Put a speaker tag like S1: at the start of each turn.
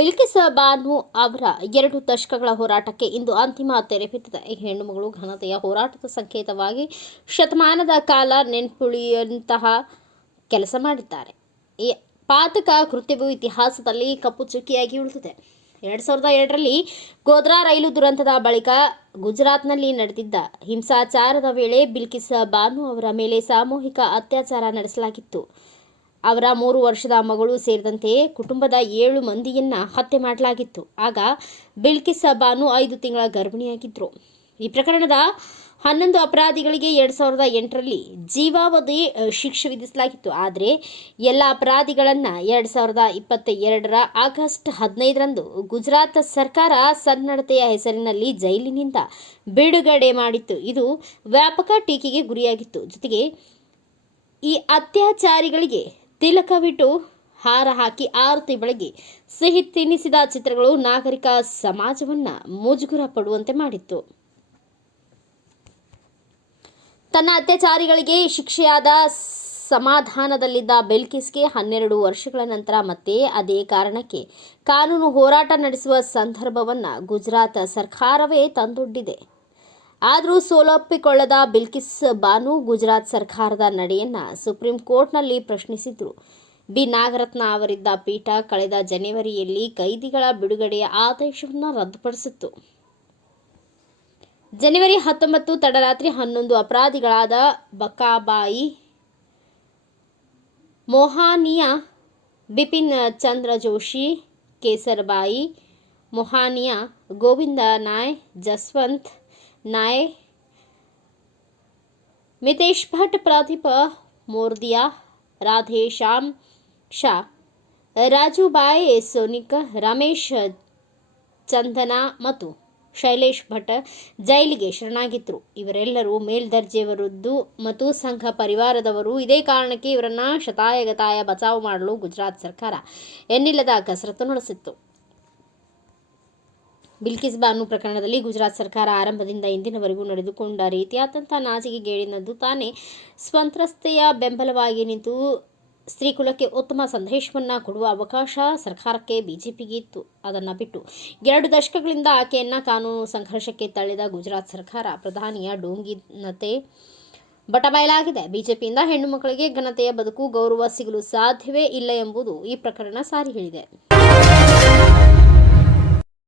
S1: ಬಿಲ್ಕಿಸ್ ಬಾನು ಅವರ ಎರಡು ದಶಕಗಳ ಹೋರಾಟಕ್ಕೆ ಇಂದು ಅಂತಿಮ ತೆರೆ ಬಿದ್ದಿದೆ. ಈ ಹೆಣ್ಣುಮಗಳು ಘನತೆಯ ಹೋರಾಟದ ಸಂಕೇತವಾಗಿ ಶತಮಾನದ ಕಾಲ ನೆನ್ಪುಳಿಯಂತಹ ಕೆಲಸ ಮಾಡಿದ್ದಾರೆ. ಈ ಪಾತಕ ಕೃತ್ಯವು ಇತಿಹಾಸದಲ್ಲಿ ಕಪ್ಪು ಚುಕ್ಕಿಯಾಗಿ ಉಳಿದಿದೆ. ಎರಡು ಸಾವಿರದ ಎರಡರಲ್ಲಿ ಗೋದ್ರಾ ರೈಲು ದುರಂತದ ಬಳಿಕ ಗುಜರಾತ್ನಲ್ಲಿ ನಡೆದಿದ್ದ ಹಿಂಸಾಚಾರದ ವೇಳೆ ಬಿಲ್ಕಿಸ್ ಬಾನು ಅವರ ಮೇಲೆ ಸಾಮೂಹಿಕ ಅತ್ಯಾಚಾರ ನಡೆಸಲಾಗಿತ್ತು. ಅವರ ಮೂರು ವರ್ಷದ ಮಗಳು ಸೇರಿದಂತೆ ಕುಟುಂಬದ ಏಳು ಮಂದಿಯನ್ನ ಹತ್ಯೆ ಮಾಡಲಾಗಿತ್ತು. ಆಗ ಬಿಲ್ಕಿಸ್ ಬಾನು ಐದು ತಿಂಗಳ ಗರ್ಭಿಣಿಯಾಗಿದ್ದರು ಈ ಪ್ರಕರಣದ ಹನ್ನೊಂದು ಅಪರಾಧಿಗಳಿಗೆ ಎರಡು ಸಾವಿರದ ಎಂಟರಲ್ಲಿ ಜೀವಾವಧಿ ಶಿಕ್ಷೆ ವಿಧಿಸಲಾಗಿತ್ತು. ಆದರೆ ಎಲ್ಲ ಅಪರಾಧಿಗಳನ್ನು ಎರಡು ಸಾವಿರದ ಇಪ್ಪತ್ತ ಎರಡರ ಆಗಸ್ಟ್ ಹದಿನೈದರಂದು ಗುಜರಾತ್ ಸರ್ಕಾರ ಸನ್ನಡತೆಯ ಹೆಸರಿನಲ್ಲಿ ಜೈಲಿನಿಂದ ಬಿಡುಗಡೆ ಮಾಡಿತ್ತು. ಇದು ವ್ಯಾಪಕ ಟೀಕೆಗೆ ಗುರಿಯಾಗಿತ್ತು. ಜೊತೆಗೆ ಈ ಅತ್ಯಾಚಾರಿಗಳಿಗೆ ತಿಲಕವಿಟ್ಟು ಹಾರ ಹಾಕಿ ಆರತಿ ಬೆಳಗ್ಗೆ ಸಿಹಿ ತಿನ್ನಿಸಿದ ಚಿತ್ರಗಳು ನಾಗರಿಕ ಸಮಾಜವನ್ನ ಮುಜುಗುರ ಪಡುವಂತೆ ಮಾಡಿತ್ತು. ತನ್ನ ಅತ್ಯಾಚಾರಿಗಳಿಗೆ ಶಿಕ್ಷೆಯಾದ ಸಮಾಧಾನದಲ್ಲಿದ್ದ ಬೆಲ್ಕಿಸ್ಗೆ ಹನ್ನೆರಡು ವರ್ಷಗಳ ನಂತರ ಮತ್ತೆ ಅದೇ ಕಾರಣಕ್ಕೆ ಕಾನೂನು ಹೋರಾಟ ನಡೆಸುವ ಸಂದರ್ಭವನ್ನು ಗುಜರಾತ್ ಸರ್ಕಾರವೇ ತಂದೊಡ್ಡಿದೆ. ಆದರೂ ಸೋಲೊಪ್ಪಿಕೊಳ್ಳದ ಬಿಲ್ಕಿಸ್ ಬಾನು ಗುಜರಾತ್ ಸರ್ಕಾರದ ನಡೆಯನ್ನ ಸುಪ್ರೀಂ ಕೋರ್ಟ್ನಲ್ಲಿ ಪ್ರಶ್ನಿಸಿದ್ರು. ಬಿ. ನಾಗರತ್ನ ಅವರಿದ್ದ ಪೀಠ ಕಳೆದ ಜನವರಿಯಲ್ಲಿ ಕೈದಿಗಳ ಬಿಡುಗಡೆಯ ಆದೇಶವನ್ನು ರದ್ದುಪಡಿಸಿತ್ತು. ಜನವರಿ ಹತ್ತೊಂಬತ್ತು ತಡರಾತ್ರಿ ಹನ್ನೊಂದು ಅಪರಾಧಿಗಳಾದ ಬಕಾಬಾಯಿ ಮೊಹಾನಿಯಾ, ಬಿಪಿನ್ ಚಂದ್ರ ಜೋಶಿ, ಕೇಸರಬಾಯಿ, ಮೊಹಾನಿಯಾ, ಗೋವಿಂದ ನಾಯ್, ಜಸ್ವಂತ್ ನಾಯ್. ಮಿತೇಶ್ ಭಟ್, ಪ್ರದೀಪ ಮೋರ್ದಿಯಾ ರಾಧೇಶ್ಯಾಮ್ ಶಾ ರಾಜುಬಾಯಿ ಸೋನಿಕ್, ರಮೇಶ್ ಚಂದನ ಮತ್ತು ಶೈಲೇಶ್ ಭಟ್ ಜೈಲಿಗೆ ಶರಣಾಗಿದ್ದರು ಇವರೆಲ್ಲರೂ ಮೇಲ್ದರ್ಜೆಯವರದ್ದು ಮತ್ತು ಸಂಘ ಪರಿವಾರದವರು. ಇದೇ ಕಾರಣಕ್ಕೆ ಇವರನ್ನ ಶತಾಯಗತಾಯ ಬಚಾವು ಮಾಡಲು ಗುಜರಾತ್ ಸರ್ಕಾರ ಎನ್ನಿಲ್ಲದ ಕಸರತ್ತು ನಡೆಸಿತ್ತು. ಬಿಲ್ಕಿಸ್ ಬಾನು ಪ್ರಕರಣದಲ್ಲಿ ಗುಜರಾತ್ ಸರ್ಕಾರ ಆರಂಭದಿಂದ ಇಂದಿನವರೆಗೂ ನಡೆದುಕೊಂಡ ರೀತಿ ಅತ್ಯಂತ ನಾಚಿಕೆಗೇಡಿನದ್ದು ತಾನೇ. ಸ್ವಂತ್ರಸ್ತೆಯ ಬೆಂಬಲವಾಗಿ ನಿಂತು ಸ್ತ್ರೀಕುಲಕ್ಕೆ ಉತ್ತಮ ಸಂದೇಶವನ್ನು ಕೊಡುವ ಅವಕಾಶ ಸರ್ಕಾರಕ್ಕೆ ಬಿಜೆಪಿಗೆ ಇತ್ತು. ಅದನ್ನು ಬಿಟ್ಟು ಎರಡು ದಶಕಗಳಿಂದ ಆಕೆಯನ್ನು ಕಾನೂನು ಸಂಘರ್ಷಕ್ಕೆ ತಳ್ಳಿದ ಗುಜರಾತ್ ಸರ್ಕಾರ ಪ್ರಧಾನಿಯ ಡೋಂಗಿನತೆ ಬಟಬಯಲಾಗಿದೆ. ಬಿಜೆಪಿಯಿಂದ ಹೆಣ್ಣು ಮಕ್ಕಳಿಗೆ ಘನತೆಯ ಬದುಕು, ಗೌರವ ಸಿಗಲು ಸಾಧ್ಯವೇ ಇಲ್ಲ ಎಂಬುದು ಈ ಪ್ರಕರಣ ಸಾರಿ ಹೇಳಿದೆ.